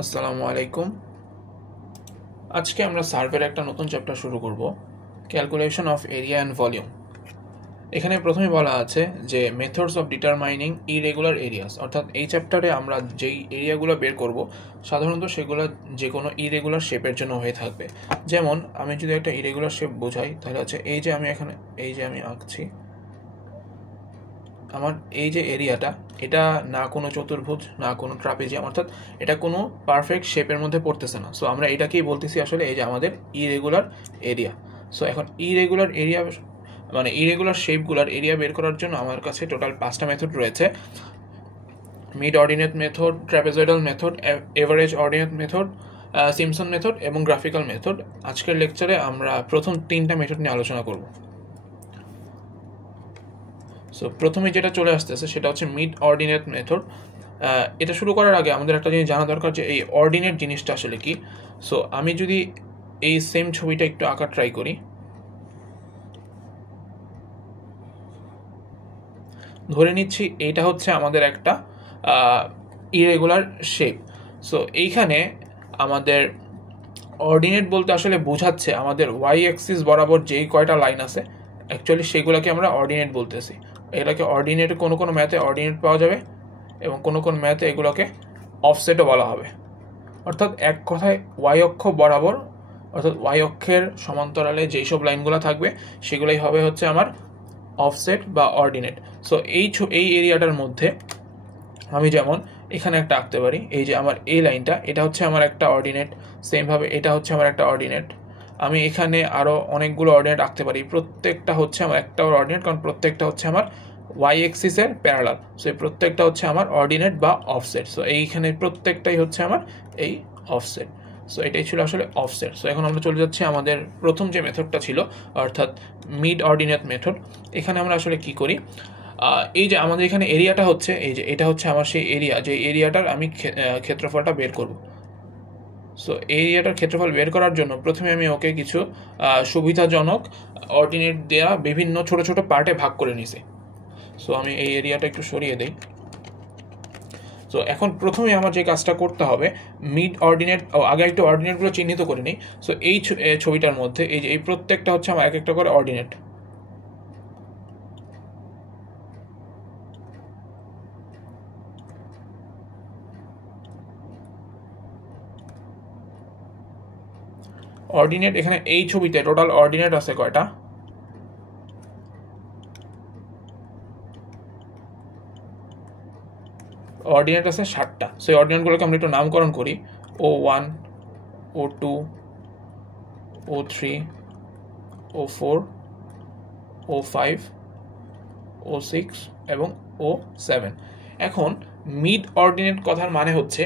আসসালামু আলাইকুম। আজকে আমরা সার্ভের একটা নতুন চ্যাপ্টার শুরু করব, calculation of area and volume. এখানে প্রথমে বলা আছে যে methods of determining irregular areas, অর্থাৎ এই চ্যাপ্টারে আমরা যেই এরিয়াগুলো বের করব সাধারণত সেগুলো যে কোনো ইরেগুলার শেপের জন্য হয়ে থাকবে। যেমন আমি যদি একটা ইরেগুলার শেপ বোঝাই তাহলে হচ্ছে এই যে আমি আঁকছি, আমার এই যে এরিয়াটা, এটা না কোনো চতুর্ভুজ না কোনো ট্রাপিজিয়াম, অর্থাৎ এটা কোনো পারফেক্ট শেপের মধ্যে পড়তেছে না। সো আমরা এটাকেই বলতেছি আসলে এই যে আমাদের ইরেগুলার এরিয়া। সো এখন ইরেগুলার এরিয়া মানে ইরেগুলার শেপগুলার এরিয়া বের করার জন্য আমার কাছে টোটাল 5টা মেথড রয়েছে: mid ordinate method, trapezoidal method, average ordinate method, Simpson method এবং গ্রাফিক্যাল মেথড। আজকের লেকচারে আমরা প্রথম 3টা মেথড নিয়ে আলোচনা করব। সো প্রথমে যেটা চলে আসতেছে সেটা হচ্ছে মিড অর্ডিনেট মেথড। এটা শুরু করার আগে আমাদের একটা জিনিস জানা দরকার যে এই অর্ডিনেট জিনিসটা আসলে কি। সো আমি যদি এই সেম ছবিটা একটু আঁকা ট্রাই করি, ধরে নিচ্ছি এইটা হচ্ছে আমাদের একটা ইরেগুলার শেপ। সো এইখানে আমাদের অর্ডিনেট বলতে আসলে বোঝাচ্ছে আমাদের ওয়াই অ্যাক্সিস বরাবর যেই কয়টা লাইন আছে অ্যাকচুয়ালি সেগুলোকে আমরা অর্ডিনেট বলতেছি। এটাকে অর্ডিনেট কোনো কোনো ম্যাথে অর্ডিনেট পাওয়া যাবে এবং কোনো কোনো ম্যাথে এগুলোকে অফসেটও বলা হবে। অর্থাৎ এক কথায় ওয়াই অক্ষ বরাবর, অর্থাৎ ওয়াই অক্ষের সমান্তরালে যেই সব লাইনগুলো থাকবে সেগুলোই হবে হচ্ছে আমার অফসেট বা অর্ডিনেট। সো এই এরিয়াটার মধ্যে আমি যেমন এখানে একটা আঁকতে পারি, এই যে আমার এই লাইনটা, এটা হচ্ছে আমার একটা অর্ডিনেট, সেমভাবে এটা হচ্ছে আমার একটা অর্ডিনেট। আমি এখানে আরও অনেকগুলো অর্ডিনেট আঁকতে পারি, প্রত্যেকটা হচ্ছে আমার একটা অর্ডিনেট, কারণ প্রত্যেকটা হচ্ছে আমার ওয়াই এক্সিসের প্যারালাল। সো এই প্রত্যেকটা হচ্ছে আমার অর্ডিনেট বা অফসেট। সো এইখানে প্রত্যেকটাই হচ্ছে আমার এই অফসেট। সো এটাই ছিল আসলে অফসেট। সো এখন আমরা চলে যাচ্ছি আমাদের প্রথম যে মেথডটা ছিল, অর্থাৎ মিড অর্ডিনেট মেথড। এখানে আমরা আসলে কি করি, এই যে আমাদের এখানে এরিয়াটা হচ্ছে, এই যে এটা হচ্ছে আমার সেই এরিয়া, যে এরিয়াটার আমি ক্ষেত্রফলটা বের করব। সো এরিয়াটার ক্ষেত্রফল বের করার জন্য প্রথমে আমি ওকে কিছু সুবিধাজনক অর্ডিনেট দেওয়া বিভিন্ন ছোট ছোট পার্টে ভাগ করে নিছি। সো আমি এই এরিয়াটা একটু সরিয়ে দিই। সো এখন প্রথমে আমার যে কাজটা করতে হবে, মিড অর্ডিনেট, আগে একটু অর্ডিনেটগুলো চিহ্নিত করে নিই। সো এই ছবিটার মধ্যে এই যে এই প্রত্যেকটা হচ্ছে আমার এক একটা করে অর্ডিনেট। অর্ডিনেট এখানে এই ছবিতে টোটাল অর্ডিনেট আছে কয়টা? অর্ডিনেট আছে 7টা। সো এই অর্ডিনেটগুলোকে আমরা একটু নামকরণ করি: O1, O2, O3, O4, O5, O6 এবং O7। এখন মিড অর্ডিনেট কথার মানে হচ্ছে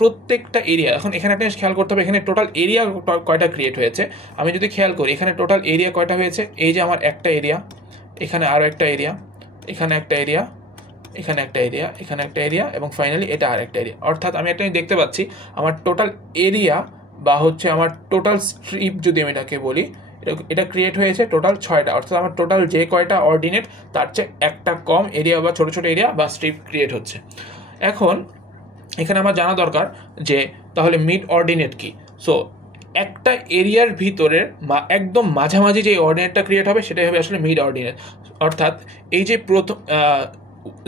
প্রত্যেকটা এরিয়া, এখন এখানে একটা খেয়াল করতে হবে, এখানে টোটাল এরিয়া কয়টা ক্রিয়েট হয়েছে। আমি যদি খেয়াল করি এখানে টোটাল এরিয়া কয়টা হয়েছে, এই যে আমার একটা এরিয়া, এখানে আরও একটা এরিয়া, এখানে একটা এরিয়া, এখানে একটা এরিয়া, এখানে একটা এরিয়া এবং ফাইনালি এটা আর একটা এরিয়া। অর্থাৎ আমি একটা দেখতে পাচ্ছি আমার টোটাল এরিয়া বা হচ্ছে আমার টোটাল স্ট্রিপ, যদি আমি এটাকে বলি, এটা ক্রিয়েট হয়েছে টোটাল 6টা। অর্থাৎ আমার টোটাল যে কয়টা অর্ডিনেট তার চেয়ে একটা কম এরিয়া বা ছোটো ছোটো এরিয়া বা স্ট্রিপ ক্রিয়েট হচ্ছে। এখন এখানে আমার জানা দরকার যে তাহলে মিড অর্ডিনেট কি। সো একটা এরিয়ার ভিতরের একদম মাঝামাঝি যে অর্ডিনেটটা ক্রিয়েট হবে সেটাই হবে আসলে মিড অর্ডিনেট। অর্থাৎ এই যে প্রথম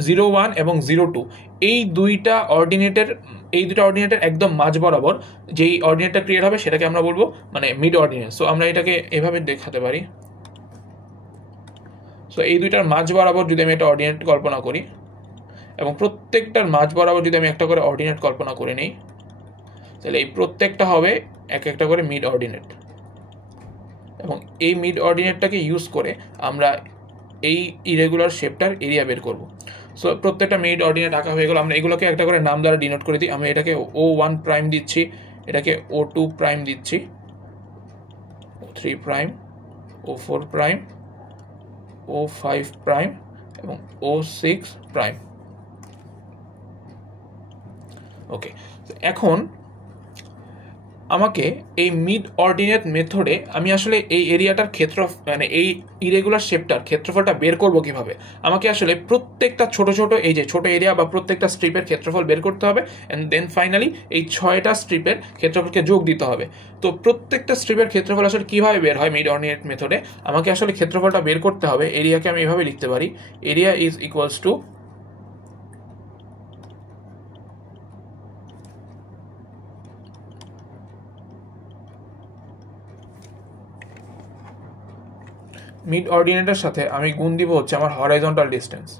0, 1 এবং 0, 2 এই দুইটা অর্ডিনেটের একদম মাঝ বরাবর যেই অর্ডিনেটটা ক্রিয়েট হবে সেটাকে আমরা বলবো মানে মিড অর্ডিনেট। সো আমরা এটাকে এভাবে দেখাতে পারি। সো এই দুইটার মাঝ বরাবর যদি আমি একটা অর্ডিনেট কল্পনা করি এবং প্রত্যেকটার মাঝ বরাবর যদি আমি একটা করে অর্ডিনেট কল্পনা করে নিই, তাহলে এই প্রত্যেকটা হবে এক একটা করে মিড অর্ডিনেট। এবং এই মিড অর্ডিনেটটাকে ইউজ করে আমরা এই ইরেগুলার শেপটার এরিয়া বের করব। সো প্রত্যেকটা মিড অর্ডিনেট আঁকা হয়ে গেল। আমরা এগুলোকে একটা করে নাম দ্বারা ডিনোট করে দিই। আমি এটাকে O1 প্রাইম দিচ্ছি, এটাকে O2 প্রাইম দিচ্ছি, O3 prime, O4 prime, O5 prime এবং O6 প্রাইম। ওকে, এখন আমাকে এই মিড অর্ডিনেট মেথডে আমি আসলে এই এরিয়াটার ক্ষেত্র মানে এই ইরেগুলার শেপটার ক্ষেত্রফলটা বের করব কিভাবে, আমাকে আসলে প্রত্যেকটা ছোট ছোট এই যে ছোট এরিয়া বা প্রত্যেকটা স্ট্রিপের ক্ষেত্রফল বের করতে হবে অ্যান্ড দেন ফাইনালি এই 6টা স্ট্রিপের ক্ষেত্রফলকে যোগ দিতে হবে। তো প্রত্যেকটা স্ট্রিপের ক্ষেত্রফল আসলে কীভাবে বের হয় মিড অর্ডিনেট মেথডে, আমাকে আসলে ক্ষেত্রফলটা বের করতে হবে। এরিয়াকে আমি এভাবে লিখতে পারি, area is equals to mid অর্ডিনেটের সাথে আমি গুণ দিব হচ্ছে আমার হরাইজন্টাল ডিস্টেন্স।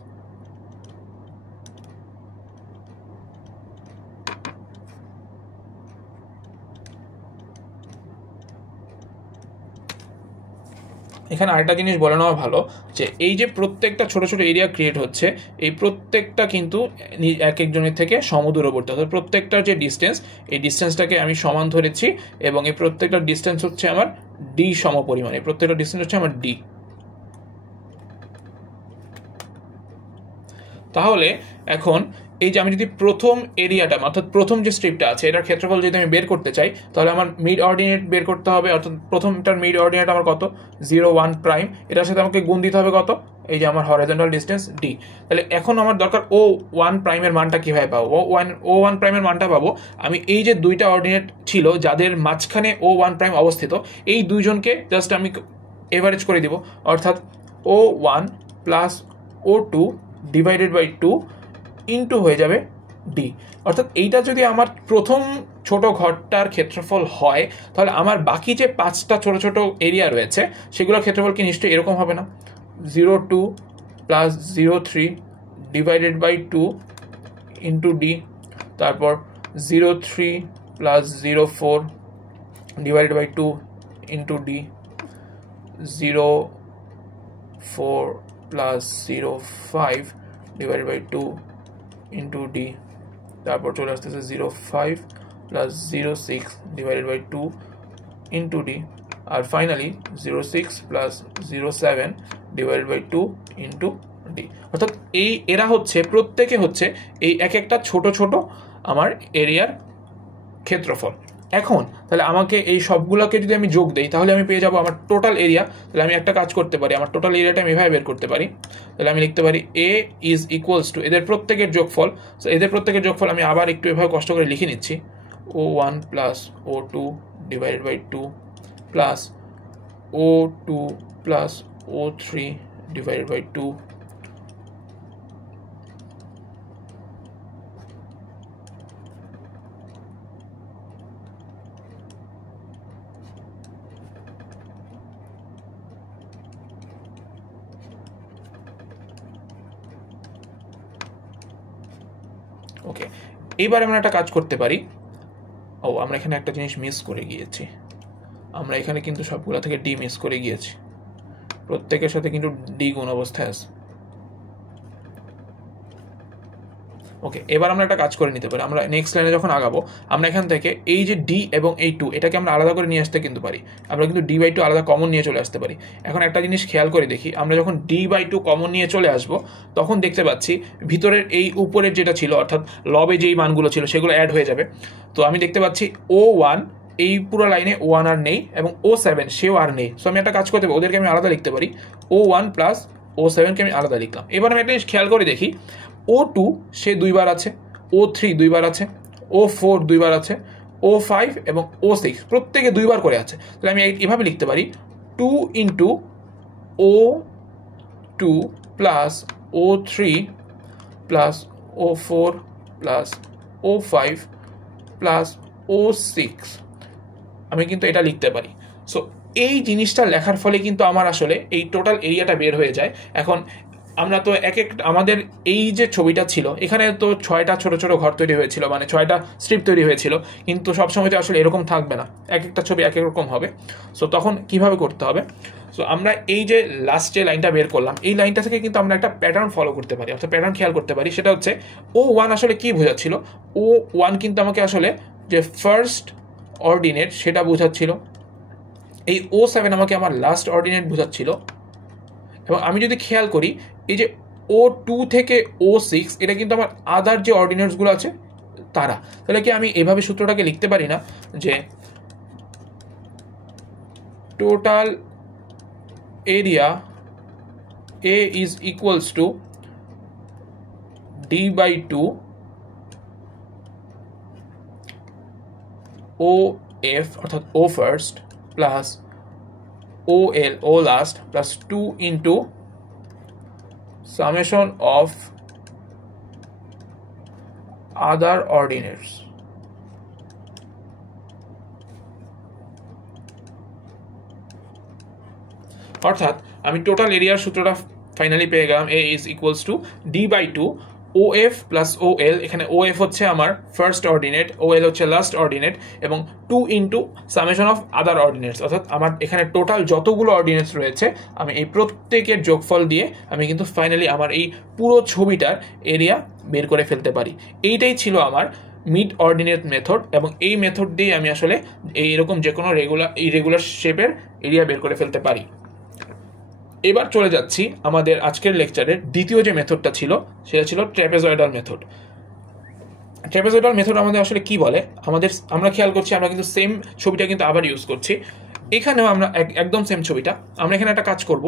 এখানে আরেকটা জিনিস বলে নেওয়া ভালো যে এই যে প্রত্যেকটা ছোট ছোট এরিয়া ক্রিয়েট হচ্ছে, এই প্রত্যেকটা কিন্তু এক একজনের থেকে সমদূরবর্তী, অর্থাৎ প্রত্যেকটার যে ডিস্টেন্স, এই ডিস্টেন্সটাকে আমি সমান ধরেছি এবং এই প্রত্যেকটা ডিস্টেন্স হচ্ছে আমার ডি সমপরিমাণ, এই প্রত্যেকটা ডিস্টেন্স হচ্ছে আমার ডি। তাহলে এখন এই যে আমি যদি প্রথম এরিয়াটা অর্থাৎ প্রথম যে স্ট্রিপটা আছে এটার ক্ষেত্রফল যদি আমি বের করতে চাই, তাহলে আমার মিড অর্ডিনেট বের করতে হবে, অর্থাৎ প্রথমটার মিড অর্ডিনেট আমার কত 0 1 প্রাইম, এটার সাথে আমাকে গুণ দিতে হবে কত এই যে আমার হরাইজন্টাল ডিস্টেন্স ডি। তাহলে এখন আমার দরকার ও 1 প্রাইমের মানটা কীভাবে পাবো, ও 1 প্রাইমের মানটা পাবো আমি এই যে দুইটা অর্ডিনেট ছিল যাদের মাঝখানে ও 1 প্রাইম অবস্থিত, এই দুইজনকে জাস্ট আমি এভারেজ করে দিব, অর্থাৎ O 1 plus O 2 divided by 2 into হয়ে যাবে ডি। অর্থাৎ এইটা যদি আমার প্রথম ছোট ঘরটার ক্ষেত্রফল হয়, তাহলে আমার বাকি যে 5টা ছোট ছোট এরিয়া রয়েছে সেগুলোর ক্ষেত্রফল কি নিশ্চয়ই এরকম হবে না, 0 2 plus 0 3 divided by 2 into D, তারপর 0 3 plus 0 4 divided by 2 into D, 0 4 plus 0 5 divided by 2 into D, তারপর চলে আসতেছে 0 5 plus 0 6 divided by 2 into D, আর finally 0 6 plus 0 7 divided by 2 into D. অর্থাৎ এরা হচ্ছে প্রত্যেকে হচ্ছে এই এক একটা ছোট ছোট আমার এরিয়ার ক্ষেত্রফল। এখন তাহলে আমাকে এই সবগুলোকে যদি আমি যোগ দেই তাহলে আমি পেয়ে যাবো আমার টোটাল এরিয়া। তাহলে আমি একটা কাজ করতে পারি, আমার টোটাল এরিয়াটা আমি এভাবে বের করতে পারি। তাহলে আমি লিখতে পারি এ ইজ ইকুয়ালস টু এদের প্রত্যেকের যোগফল। সো এদের প্রত্যেকের যোগফল আমি আবার একটু এভাবে কষ্ট করে লিখে নিচ্ছি, O 1 plus O 2 divided by 2 plus O 2 plus O 3 divided by 2 okay. এইবার আমরা একটা কাজ করতে পারি, আমরা এখানে একটা জিনিস মিস করে গিয়েছি, আমরা এখানে কিন্তু সবগুলো থেকে ডি মিস করে গিয়েছি, প্রত্যেকের সাথে কিন্তু ডি গুণ অবস্থায় আছে। ওকে, এবার আমরা একটা কাজ করে নিতে পারি, আমরা নেক্সট লাইনে যখন আগাবো আমরা এখান থেকে এই যে ডি এবং এই 2 এটাকে আমরা আলাদা করে নিয়ে আসতে কিন্তু পারি, আমরা কিন্তু ডি বাই 2 আলাদা কমন নিয়ে চলে আসতে পারি। এখন একটা জিনিস খেয়াল করে দেখি, আমরা যখন ডি বাই 2 কমন নিয়ে চলে আসবো তখন দেখতে পাচ্ছি ভিতরের এই উপরের যেটা ছিল অর্থাৎ লবে যেই মানগুলো ছিল সেগুলো অ্যাড হয়ে যাবে। তো আমি দেখতে পাচ্ছি ও 1 এই পুরো লাইনে ও 1 আর নেই এবং ও 7 সেও আর নেই। সো আমি একটা কাজ করতে পারি, ওদেরকে আমি আলাদা লিখতে পারি, ও 1 প্লাস ও 7কে আমি আলাদা লিখলাম। এবার আমি একটা জিনিস খেয়াল করে দেখি, ও 2 সে 2 বার আছে, ও 3 2 বার আছে, ও 4 2 বার আছে, ও 5 এবং ও 6 প্রত্যেকে 2 বার করে আছে। তাহলে আমি এভাবে লিখতে পারি 2 ইন্টু ও 2 প্লাস ও 3 প্লাস ও 4 প্লাস ও 5 প্লাস ও 6, আমি কিন্তু এটা লিখতে পারি। সো এই জিনিসটা লেখার ফলে কিন্তু আমার আসলে এই টোটাল এরিয়াটা বের হয়ে যায়। এখন আমরা তো আমাদের এই যে ছবিটা ছিল এখানে তো 6টা ছোট ছোট ঘর তৈরি হয়েছিল, মানে 6টা স্ট্রিপ তৈরি হয়েছিল, কিন্তু সবসময় তো আসলে এরকম থাকবে না, এক একটা ছবি এক এক রকম হবে। সো তখন কিভাবে করতে হবে, সো আমরা এই যে লাস্ট যে লাইনটা বের করলাম এই লাইনটা থেকে কিন্তু আমরা একটা প্যাটার্ন ফলো করতে পারি, অর্থাৎ প্যাটার্ন খেয়াল করতে পারি। সেটা হচ্ছে ও 1 আসলে কি বোঝাচ্ছিল, ও 1 কিন্তু আমাকে আসলে যে ফার্স্ট অর্ডিনেট সেটা বোঝাচ্ছিল, এই ও 7 আমাকে আমার লাস্ট অর্ডিনেট বোঝাচ্ছিল। এবং আমি যদি খেয়াল করি এই যে ও 2 থেকে ও 6 এটা কিন্তু আমার আদার যে অর্ডিনেটসগুলো আছে তারা। তাহলে কি আমি এভাবে সূত্রটাকে লিখতে পারি না যে total area A is equals to D by 2 OF অর্থাৎ O first plus OL O last plus 2 into summation of other ordinates. অর্থাৎ আমি টোটাল এরিয়ার সূত্রটা ফাইনালি পেয়ে গেলাম A is equals to D by 2 OF plus OL, এখানে OF হচ্ছে আমার ফার্স্ট অর্ডিনেট, OL হচ্ছে লাস্ট অর্ডিনেট, এবং 2 into summation of other ordinates, অর্থাৎ আমার এখানে টোটাল যতগুলো অর্ডিনেটস রয়েছে আমি এই প্রত্যেকের যোগফল দিয়ে আমি কিন্তু ফাইনালি আমার এই পুরো ছবিটার এরিয়া বের করে ফেলতে পারি। এইটাই ছিল আমার মিড অর্ডিনেট মেথড, এবং এই মেথড দিয়ে আমি আসলে এইরকম যে কোনো ইরেগুলার শেপের এরিয়া বের করে ফেলতে পারি। এবার চলে যাচ্ছি আমাদের আজকের লেকচারের দ্বিতীয় যে মেথডটা ছিল সেটা ছিল ট্র্যাপেজয়েডাল মেথড। ট্র্যাপেজয়েডাল মেথড আমাদের আসলে কি বলে, আমরা খেয়াল করছি আমরা কিন্তু সেম ছবিটা কিন্তু আবার ইউজ করছি। এখানেও আমরা একদম সেম ছবিটা, আমরা এখানে একটা কাজ করব,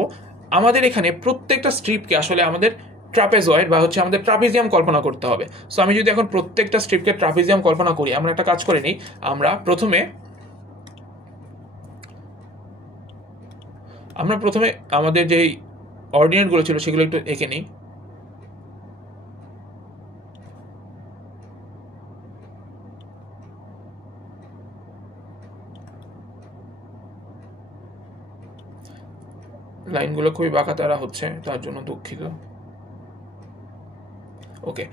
আমাদের এখানে প্রত্যেকটা স্ট্রিপকে আসলে আমাদের ট্রাপেজয়েড বা হচ্ছে আমাদের ট্রাপিজিয়াম কল্পনা করতে হবে। সো আমি যদি এখন প্রত্যেকটা স্ট্রিপকে ট্রাপিজিয়াম কল্পনা করি, আমরা একটা কাজ করে নিই, আমরা প্রথমে আমাদের যে অর্ডিনেটগুলো ছিল সেগুলো একটু এঁকে নিই। লাইনগুলো খুবই বাঁকা তারা হচ্ছে, তার জন্য দুঃখিত। ওকে,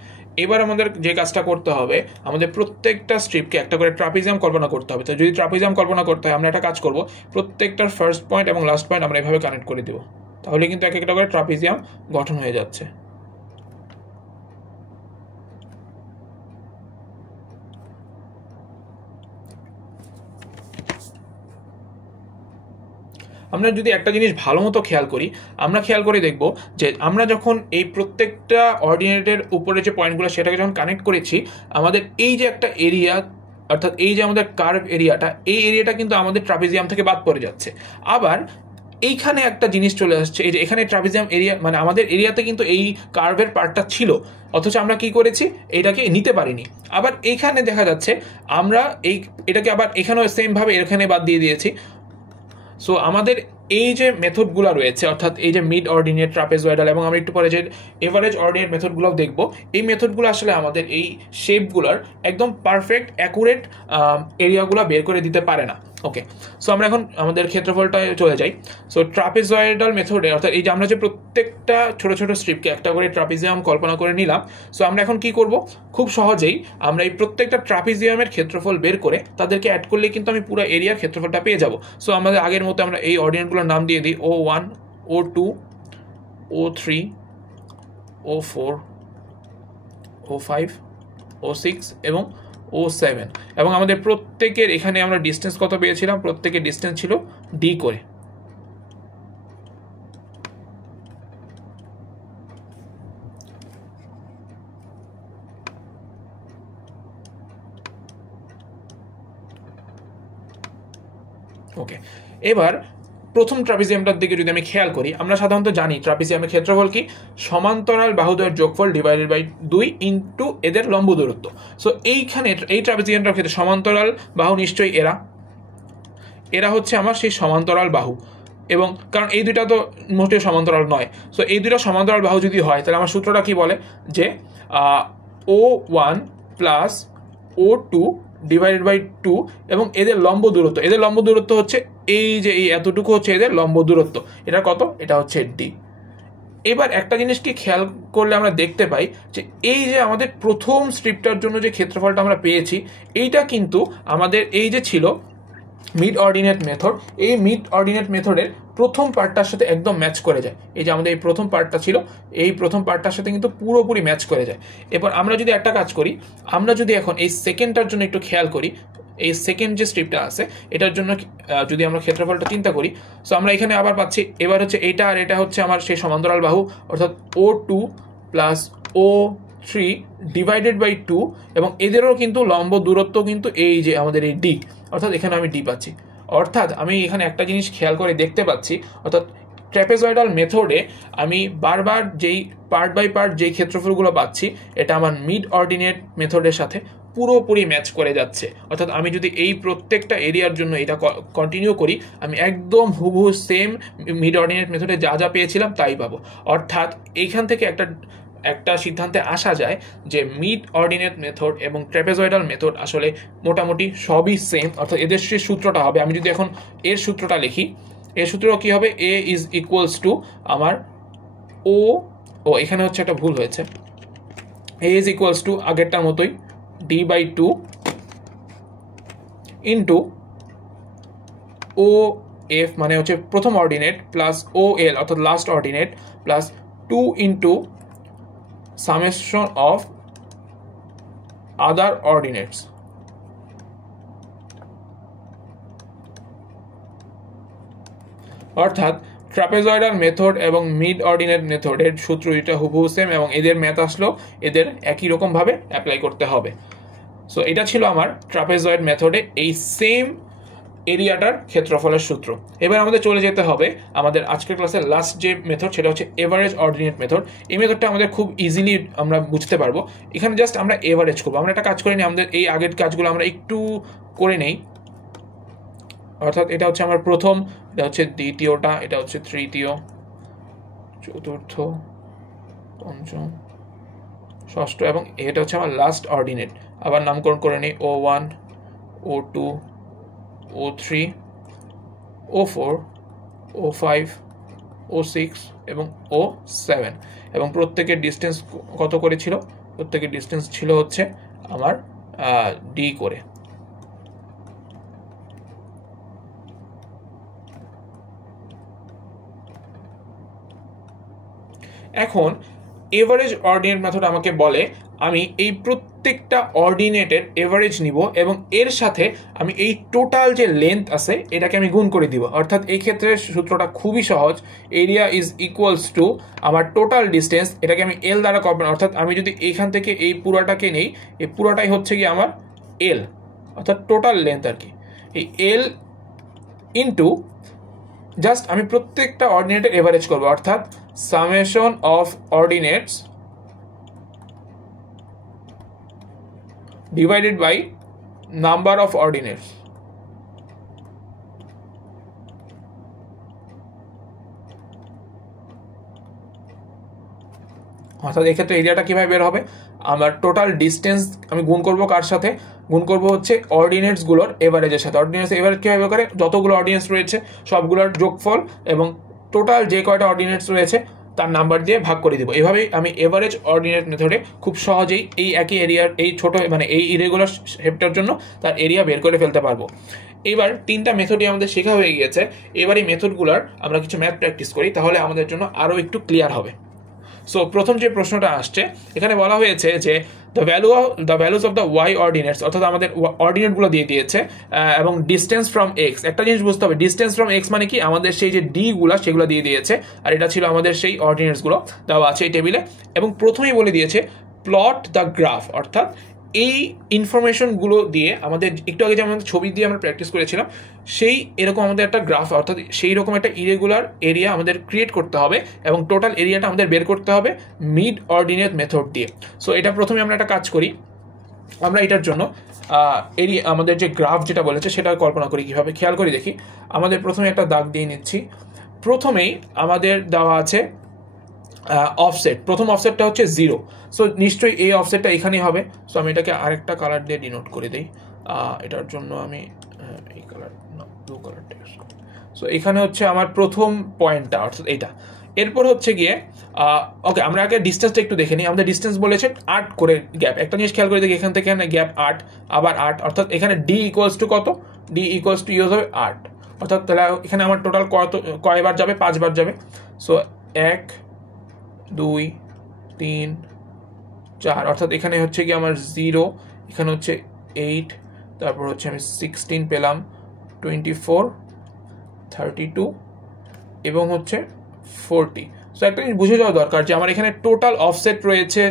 এবার আমাদের যে কাজটা করতে হবে, আমাদের প্রত্যেকটা স্ট্রিপকে একটা করে ট্রাপিজিয়াম কল্পনা করতে হবে। তো যদি ট্রাপিজিয়াম কল্পনা করতে হয়, আমরা একটা কাজ করব, প্রত্যেকটার ফার্স্ট পয়েন্ট এবং লাস্ট পয়েন্ট আমরা এভাবে কানেক্ট করে দেব, তাহলে কিন্তু এক একটা করে ট্রাপিজিয়াম গঠন হয়ে যাচ্ছে। আমরা যদি একটা জিনিস ভালো মতো খেয়াল করি, আমরা খেয়াল করে দেখব যে আমরা যখন এই প্রত্যেকটা অর্ডিনেটের উপরে যে পয়েন্টগুলো সেটাকে যখন কানেক্ট করেছি, আমাদের এই যে একটা এরিয়া, অর্থাৎ এই যে আমাদের কার্ভ এরিয়াটা, এই এরিয়াটা কিন্তু আমাদের ট্রাপিজিয়াম থেকে বাদ পড়ে যাচ্ছে। আবার এইখানে একটা জিনিস চলে আসছে, এই যে এখানে ট্রাপিজিয়াম এরিয়া মানে আমাদের এরিয়াতে কিন্তু এই কার্ভের পার্টটা ছিল, অথচ আমরা কি করেছি, এটাকে নিতে পারিনি। আবার এইখানে দেখা যাচ্ছে আমরা এটাকে আবার এখানেও সেমভাবে এখানে বাদ দিয়ে দিয়েছি। সো আমাদের এই যে মেথডগুলো রয়েছে, অর্থাৎ এই যে মিড অর্ডিনেট, ট্রাপেজয়েডাল, এবং আমরা একটু পরে যে এভারেজ অর্ডিনেট মেথডগুলোও দেখবো, এই মেথডগুলো আসলে আমাদের এই শেপগুলোর একদম পারফেক্ট অ্যাকুরেট এরিয়াগুলো বের করে দিতে পারে না। ওকে, সো আমরা এখন আমাদের ক্ষেত্রফলটায় চলে যাই। সো ট্রাপেজয়েডাল মেথডে, অর্থাৎ এই যে আমরা যে প্রত্যেকটা ছোট ছোট স্ট্রিপকে একটা করে ট্রাপিজিয়াম কল্পনা করে নিলাম, সো আমরা এখন কি করব, খুব সহজেই আমরা এই প্রত্যেকটা ট্রাপিজিয়ামের ক্ষেত্রফল বের করে তাদেরকে অ্যাড করলে কিন্তু আমি পুরো এরিয়ার ক্ষেত্রফলটা পেয়ে যাব। সো আমাদের আগের মতো আমরা এই অর্ডিনেটগুলোর নাম দিয়ে দিই O1, O2, O3, O4, O5, O6 এবং O7, এবং আমাদের প্রত্যেকের এখানে আমরা ডিস্টেন্স কত পেয়েছিলাম, প্রত্যেকের ডিস্টেন্স ছিল D করে। ওকে, এবার প্রথম ট্রাপিজিয়ামটার দিকে যদি আমি খেয়াল করি, আমরা সাধারণত জানি ট্রাপিজিয়ামের ক্ষেত্রফল কি, সমান্তরাল বাহুদ্বয়ের যোগফল ডিভাইডেড বাই 2 ইন্টু এদের লম্ব দূরত্ব। সো এইখানে এই ট্রাপিজিয়ামটার ক্ষেত্রে সমান্তরাল বাহু নিশ্চয়ই এরা হচ্ছে আমার সেই সমান্তরাল বাহু, এবং কারণ এই দুইটা তো মোটেও সমান্তরাল নয়। সো এই দুইটা সমান্তরাল বাহু যদি হয়, তাহলে আমার সূত্রটা কি বলে যে O1 plus O2 divided by 2, এবং এদের লম্ব দূরত্ব হচ্ছে এই যে এই এতটুকু হচ্ছে এদের লম্ব দূরত্ব, এটা কত, এটা হচ্ছে D। এবার একটা জিনিস কি খেয়াল করলে আমরা দেখতে পাই যে এই যে আমাদের প্রথম স্ট্রিপটার জন্য যে ক্ষেত্রফলটা আমরা পেয়েছি, এইটা কিন্তু আমাদের এই যে ছিল মিড অর্ডিনেট মেথড, এই মিড অর্ডিনেট মেথডের প্রথম পার্টটার সাথে একদম ম্যাচ করে যায়। এই যে আমাদের এই প্রথম পার্টটা ছিল, এই প্রথম পার্টটার সাথে কিন্তু পুরোপুরি ম্যাচ করে যায়। এবার আমরা যদি একটা কাজ করি, আমরা যদি এখন এই সেকেন্ডটার জন্য একটু খেয়াল করি, এই সেকেন্ড যে স্ট্রিপটা আছে এটার জন্য যদি আমরা ক্ষেত্রফলটা চিন্তা করি, সো আমরা এখানে আবার পাচ্ছি, এবার হচ্ছে এইটা আর এটা হচ্ছে আমার সেই সমান্তরাল বাহু, অর্থাৎ O2 plus O3 divided by 2, এবং এদেরও কিন্তু লম্ব দূরত্ব কিন্তু এই যে আমাদের এই D, অর্থাৎ এখানে আমি D পাচ্ছি। অর্থাৎ আমি এখানে একটা জিনিস খেয়াল করে দেখতে পাচ্ছি, অর্থাৎ ট্র্যাপেজয়েডাল মেথডে আমি বারবার যেই পার্ট বাই পার্ট যেই ক্ষেত্রফলগুলো পাচ্ছি এটা আমার মিড অর্ডিনেট মেথডের সাথে পুরোপুরি ম্যাচ করে যাচ্ছে। অর্থাৎ আমি যদি এই প্রত্যেকটা এরিয়ার জন্য এটা কন্টিনিউ করি, আমি একদম হুবহু সেম মিড অর্ডিনেট মেথডে যা যা পেয়েছিলাম তাই পাবো। অর্থাৎ এইখান থেকে একটা সিদ্ধান্তে আসা যায় যে মিড অর্ডিনেট মেথড এবং ট্র্যাপেজয়েডাল মেথড আসলে মোটামুটি সবই সেম। অর্থাৎ এদের যে সূত্রটা হবে, আমি যদি এখন এর সূত্রটা লিখি, এর সূত্র কি হবে, এ ইজ ইকুয়ালস টু আমার ও এখানে হচ্ছে একটা ভুল হয়েছে, এ ইজ ইকুয়ালস টু আগেরটার মতোই d/2 ইন্টু ও এফ মানে হচ্ছে প্রথম অর্ডিনেট প্লাস ও এল অর্থাৎ last ordinate plus 2 into summation of other ordinates. অর্থাৎ ট্রাপেজয়েডাল মেথড এবং মিড অর্ডিনেট মেথডের সূত্র এটা হুবহু সেম এবং এদের ম্যাথ আসলেও এদের একই রকমভাবে অ্যাপ্লাই করতে হবে। সো এটা ছিল আমার ট্রাপেজয়েড মেথডে এই সেম এরিয়াটার ক্ষেত্রফলের সূত্র। এবার আমাদের চলে যেতে হবে আমাদের আজকের ক্লাসের লাস্ট যে মেথড, সেটা হচ্ছে এভারেজ অর্ডিনেট মেথড। এই মেথডটা আমাদের খুব ইজিলি আমরা বুঝতে পারবো। এখানে জাস্ট আমরা এভারেজ করবো। আমরা একটা কাজ করে নিই, আমাদের এই আগের কাজগুলো আমরা একটু করে নেই। অর্থাৎ এটা হচ্ছে আমার প্রথম, এটা হচ্ছে দ্বিতীয়টা, এটা হচ্ছে তৃতীয়, চতুর্থ, পঞ্চম, ষষ্ঠ এবং এটা হচ্ছে আমার লাস্ট অর্ডিনেট। আবার নামকরণ করে নিই O1, O2, O3, O4, O5, O6 এবং O7 এবং প্রত্যেকের ডিস্টেন্স কত করে ছিল? প্রত্যেকের ডিস্টেন্স ছিল হচ্ছে আমার ডি করে। এখন এভারেজ অর্ডিনেট মেথড আমাকে বলে আমি এই প্রত্যেকটা অর্ডিনেটের এভারেজ নিব এবং এর সাথে আমি এই টোটাল যে লেন্থ আছে এটাকে আমি গুণ করে দিব। অর্থাৎ এই ক্ষেত্রে সূত্রটা খুবই সহজ, এরিয়া ইজ ইকুয়ালস টু আমার টোটাল ডিস্টেন্স, এটাকে আমি এল দ্বারা করবেন। অর্থাৎ আমি যদি এইখান থেকে এই পুরোটাকে নেই, এই পুরোটাই হচ্ছে কি আমার এল, অর্থাৎ টোটাল লেন্থ আর কি। এই এল ইন্টু জাস্ট আমি প্রত্যেকটা অর্ডিনেটের এভারেজ করবো, অর্থাৎ summation of ordinates divided by number of ordinates। অর্থাৎ এক্ষেত্রে এরিয়াটা কিভাবে বের হবে, আমার টোটাল ডিস্টেন্স আমি গুণ করব কার সাথে, গুণ করব হচ্ছে অর্ডিনেটস গুলোর এভারেজের সাথে। অর্ডিনেটস এভারেজ কিভাবে করে, যতগুলো অর্ডিনেটস রয়েছে সবগুলোর যোগফল এবং টোটাল যে কয়টা অর্ডিনেটস রয়েছে তার নাম্বার দিয়ে ভাগ করে দিব। এভাবেই আমি এভারেজ অর্ডিনেট মেথডে খুব সহজেই এই একই এরিয়ার এই ছোট মানে এই ইরেগুলার শেপটার জন্য তার এরিয়া বের করে ফেলতে পারবো। এবার তিনটা মেথডই আমাদের শেখা হয়ে গিয়েছে। এবার এই মেথডগুলোর আমরা কিছু ম্যাথ প্র্যাকটিস করি, তাহলে আমাদের জন্য আরও একটু ক্লিয়ার হবে। সো প্রথম যে প্রশ্নটা আসছে এখানে বলা হয়েছে যে the values of the Y ordinates, অর্থাৎ আমাদের অর্ডিনেটগুলো দিয়ে দিয়েছে এবং ডিস্টেন্স ফ্রম এক্স। একটা জিনিস বুঝতে হবে, ডিস্টেন্স ফ্রম এক্স মানে কি, আমাদের সেই যে ডি গুলা সেগুলো দিয়ে দিয়েছে, আর এটা ছিল আমাদের সেই অর্ডিনেটসগুলো দেওয়া আছে এই টেবিলে। এবং প্রথমেই বলে দিয়েছে প্লট দ্য গ্রাফ, অর্থাৎ এই ইনফরমেশনগুলো দিয়ে আমাদের একটু আগে যেমন ছবি দিয়ে আমরা প্র্যাকটিস করেছিলাম, সেই এরকম আমাদের একটা গ্রাফ অর্থাৎ সেই রকম একটা ইরেগুলার এরিয়া আমাদের ক্রিয়েট করতে হবে এবং টোটাল এরিয়াটা আমাদের বের করতে হবে মিড অর্ডিনেট মেথড দিয়ে। সো এটা প্রথমে আমরা একটা কাজ করি, আমরা এটার জন্য এরিয়া আমাদের যে গ্রাফ যেটা বলেছে সেটা কল্পনা করি কীভাবে, খেয়াল করে দেখি। আমাদের প্রথমে একটা দাগ দিয়ে নিচ্ছি। প্রথমেই আমাদের দেওয়া আছে অফসেট, প্রথম অফসেটটা হচ্ছে 0। সো নিশ্চয়ই এই অফসেটটা এখানেই হবে। সো আমি এটাকে আরেকটা কালার দিয়ে ডিনোট করে দিই। এটার জন্য আমি এই কালার না ব্লু কালারটা ইউজ করি। সো এখানে হচ্ছে আমার প্রথম পয়েন্টটা, অর্থাৎ এইটা। এরপর হচ্ছে গিয়ে ওকে, আমরা আগে ডিস্টেন্সটা একটু দেখে নিই। আমাদের ডিস্টেন্স বলেছে 8 করে গ্যাপ। একটা জিনিস খেয়াল করে দেখি, এখান থেকে এখানে গ্যাপ 8, আবার 8, অর্থাৎ এখানে ডি ইকুয়ালস টু কত, ডি ইকুয়ালস টু ইউজ হবে 8। অর্থাৎ তাহলে এখানে আমার টোটাল কয়বার যাবে, 5 বার যাবে। সো 1 2 3 4, অর্থাৎ এখানে হচ্ছে কি আমার 0, এখানে হচ্ছে 8, তারপর হচ্ছে আমি 16 পেলাম, 24, 32 এবং হচ্ছে 40। সো একটা জিনিস বুঝে যাওয়া দরকার যে আমার এখানে টোটাল অফসেট রয়েছে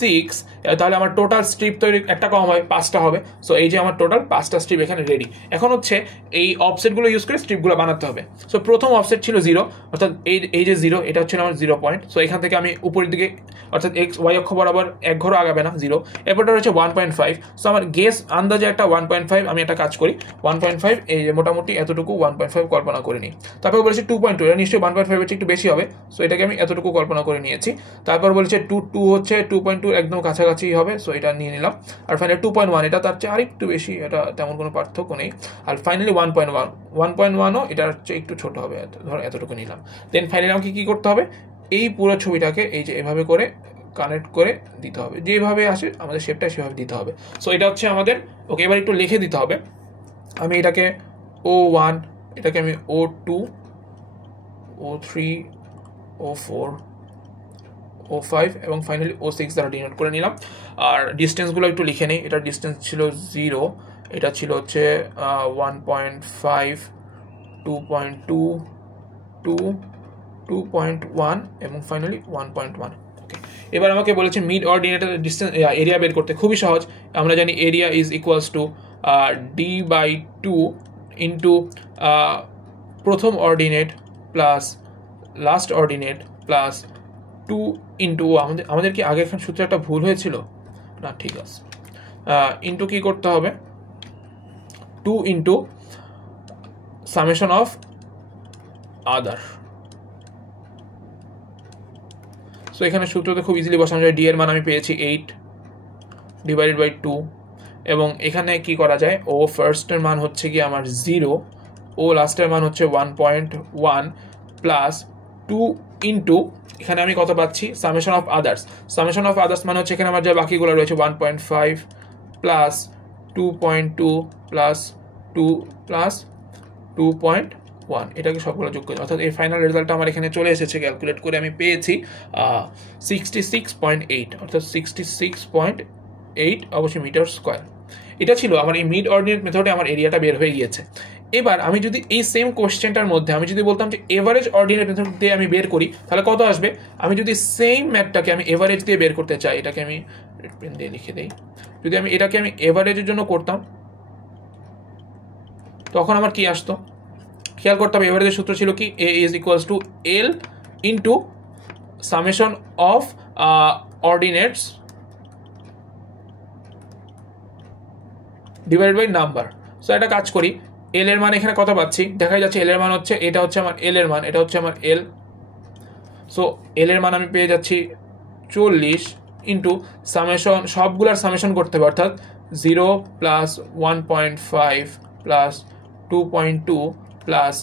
6, তাহলে আমার টোটাল স্ট্রিপ তৈরি একটা কম হয়, 5টা হবে। সো এই যে আমার টোটাল 5টা স্ট্রিপ এখানে রেডি। এখন হচ্ছে এই অফসেটগুলো ইউজ করে স্ট্রিপগুলো বানাতে হবে। সো প্রথম অফসেট ছিল 0, অর্থাৎ এই যে 0, এটা হচ্ছে আমার 0 পয়েন্ট। সো এখান থেকে আমি উপরের দিকে অর্থাৎ ওয়াই অক্ষ বরাবর এক ঘরও আগাবে না 0। এরপরটা হচ্ছে 1.5। সো আমার গেস আন্দাজে একটা 1.5, আমি একটা কাজ করি 1.5, এই যে মোটামুটি এতটুকু 1.5 কল্পনা করে নিই। তারপর বলেছে 2.2, এটা নিশ্চয়ই 1.5 হচ্ছে একটু বেশি হবে। সো এটাকে আমি এতটুকু কল্পনা করে নিয়েছি। তারপর বলেছে 2 হচ্ছে 2.2 একদম কাছাকাছি হবে। সো এটা নিয়ে নিলাম। আর ফাইনালি 2.1, এটা তার চেয়ে আরেকটু বেশি, এটা তেমন কোনো পার্থক্য নেই। আর ফাইনালি 1.1ও এটার চেয়ে একটু ছোট হবে, ধর এতটুকু নিলাম। দেন ফাইনালি আমাকে কি করতে হবে, এই পুরো ছবিটাকে এই যে এভাবে করে কানেক্ট করে দিতে হবে, যেভাবে আসে আমাদের শেপটা সেভাবে দিতে হবে। সো এটা হচ্ছে আমাদের, ওকে এবার একটু লিখে দিতে হবে। আমি এটাকে O1, এটাকে আমি O2, O3, O4, O5 এবং ফাইনালি O6 দ্বারা ডিনোট করে নিলাম। আর ডিস্টেন্সগুলো একটু লিখে নিই। এটার ডিস্টেন্স ছিল 0, এটা ছিল হচ্ছে 1.5, 2.2, 2.1 এবং ফাইনালি 1.1। ওকে, এবার আমাকে বলেছে মিড অর্ডিনেটের ডিস্টেন্স এরিয়া বের করতে। খুবই সহজ, আমরা জানি area is equals to D/2 into প্রথম ordinate plus last ordinate plus 2 into, আমাদের কি আগে এখানে সূত্রে একটা ভুল হয়েছিল না? ঠিক আছে, ইন্টু কি করতে হবে, 2 into summation of other. So এখানে সূত্রতে খুব ইজিলি বসানো যায়। ডি এর মান আমি পেয়েছি 8 ডিভাইডেড বাই 2, এবং এখানে কি করা যায়, ও ফার্স্টের মান হচ্ছে কি আমার 0, ও লাস্টের মান হচ্ছে 1.1 প্লাস 2 ইন্টু, এখানে আমি কত পাচ্ছি, summation of others. Summation of others মানে হচ্ছে এখানে আমার যা বাকিগুলো রয়েছে 1.5 প্লাস 2.2 প্লাস 2 প্লাস 2.1, এটাকে সবগুলো যোগ করে, অর্থাৎ এই ফাইনাল রেজাল্টটা আমার এখানে চলে এসেছে। ক্যালকুলেট করে আমি পেয়েছি 66.8, অর্থাৎ 66.8 অবশ্যই মিটার স্কোয়ার। এটা ছিল আমার এই মিড অর্ডিনেট মেথডে আমার এরিয়াটা বের হয়ে গিয়েছে। এবার আমি যদি এই সেম কোশ্চেনটার মধ্যে আমি যদি বলতাম যে এভারেজ অর্ডিনেট মেথড দিয়ে আমি বের করি, তাহলে কত আসবে? আমি যদি সেম ম্যাথটাকে আমি এভারেজ দিয়ে বের করতে চাই, এটাকে আমি রেড পেন দিয়ে লিখে দিই, যদি আমি এটাকে আমি এভারেজের জন্য করতাম, তখন আমার কি আসতো খেয়াল করতে হবে। এভারেজের সূত্র ছিল কি, A is equals to L into summation of ordinates divided by number. So একটা কাজ করি, এল এর মান এখানে কত পাচ্ছি, দেখা যাচ্ছে এল এর মান হচ্ছে, এটা হচ্ছে আমার এল এর মান, এটা হচ্ছে আমার এল। সো এল এর মান আমি পেয়ে যাচ্ছি 40 ইন্টু সামেশন, সবগুলার সামেশন করতে হবে, অর্থাৎ 0 plus 1.5 plus 2.2 plus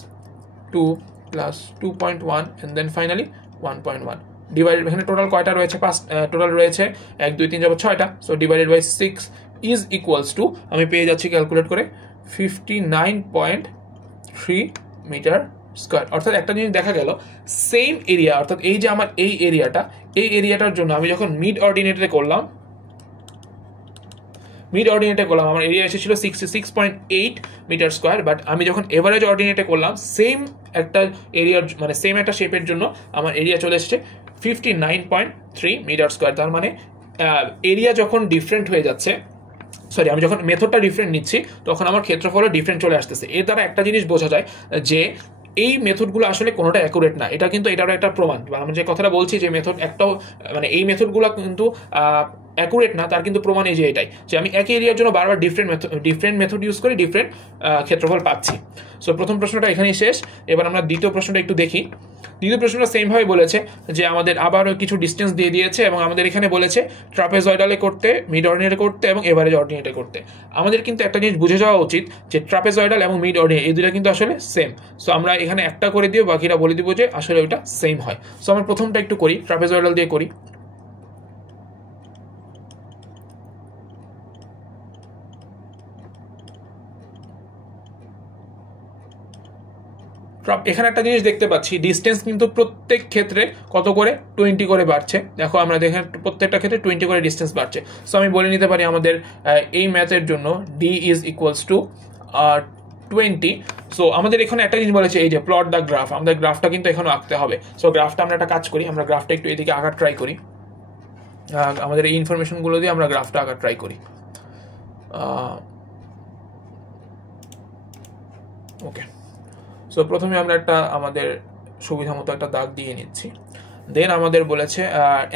2 plus 2.1 and then finally 1.1 divided, এখানে টোটাল কয়টা রয়েছে, 5 টোটাল রয়েছে, 1 2 3 4 6টা। So divided by 6 is equals to, আমি পেয়ে যাচ্ছি ক্যালকুলেট করে 59.3 মিটার স্কোয়ার। অর্থাৎ একটা জিনিস দেখা গেল, সেম এরিয়া, অর্থাৎ এই যে আমার এই এরিয়াটার জন্য আমি যখন মিড অর্ডিনেটে করলাম, আমার এরিয়া এসেছিল 66.8 মিটার স্কোয়ার। বাট আমি যখন এভারেজ অর্ডিনেটে করলাম, সেম একটা এরিয়ার মানে সেম একটা শেপের জন্য আমার এরিয়া চলে এসেছে 59.3 মিটার স্কোয়ার। তার মানে এরিয়া যখন ডিফারেন্ট হয়ে যাচ্ছে, সরি আমি যখন মেথডটা ডিফারেন্ট নিচ্ছি, তখন আমার ক্ষেত্রফলও ডিফারেন্ট চলে আসতেছে। এর দ্বারা একটা জিনিস বোঝা যায় যে এই মেথডগুলো আসলে কোনোটা অ্যাকুরেট না। এটা কিন্তু এটারও একটা প্রমাণ। আমি যে কথাটা বলছি যে মেথড একটাও, মানে এই মেথডগুলো কিন্তু অ্যাকুরেট না, তার কিন্তু প্রমাণ এই যে এটাই, যে আমি একই এরিয়ার জন্য বারবার ডিফারেন্ট মেথড ইউজ করে ডিফারেন্ট ক্ষেত্রফল পাচ্ছি। সো প্রথম প্রশ্নটা এখানেই শেষ। এবার আমরা দ্বিতীয় প্রশ্নটা একটু দেখি। দ্বিতীয় প্রশ্নটা সেমভাবে বলেছে যে আমাদের আবারও কিছু ডিস্টেন্স দিয়ে দিয়েছে, এবং আমাদের এখানে বলেছে ট্রাপেজয়েডালে করতে, মিড অর্ডিনেটে করতে এবং এভারেজ অর্ডিনেটে করতে। আমাদের কিন্তু একটা জিনিস বুঝে যাওয়া উচিত যে ট্রাপেজয়েডাল এবং মিড অর্ডিনেট এই দুটো কিন্তু আসলে সেম। সো আমরা এখানে একটা করে দিয়ে বাকিটা বলে দিব যে আসলে ওইটা সেম হয়। সো আমরা প্রথমটা একটু করি, ট্রাপেজয়েডাল দিয়ে করি। এখানে একটা জিনিস দেখতে পাচ্ছি, ডিস্টেন্স কিন্তু প্রত্যেক ক্ষেত্রে কত করে 20 করে বাড়ছে। দেখো আমরা দেখেন প্রত্যেকটা ক্ষেত্রে 20 করে ডিস্টেন্স বাড়ছে। সো আমি বলে নিতে পারি আমাদের এই ম্যাথের জন্য D is equals two 20। So আমাদের এখানে একটা জিনিস বলেছে, এই যে প্লট দ্য গ্রাফ, আমাদের গ্রাফটা কিন্তু এখানে আঁকতে হবে। সো গ্রাফটা আমরা একটা কাজ করি, আমরা গ্রাফটা একটু এদিকে আঁকার ট্রাই করি। আমাদের এই ইনফরমেশনগুলো দিয়ে আমরা গ্রাফটা আঁকা ট্রাই করি। ওকে, সো প্রথমে আমরা একটা আমাদের সুবিধা মতো একটা দাগ দিয়ে নিচ্ছি। দেন আমাদের বলেছে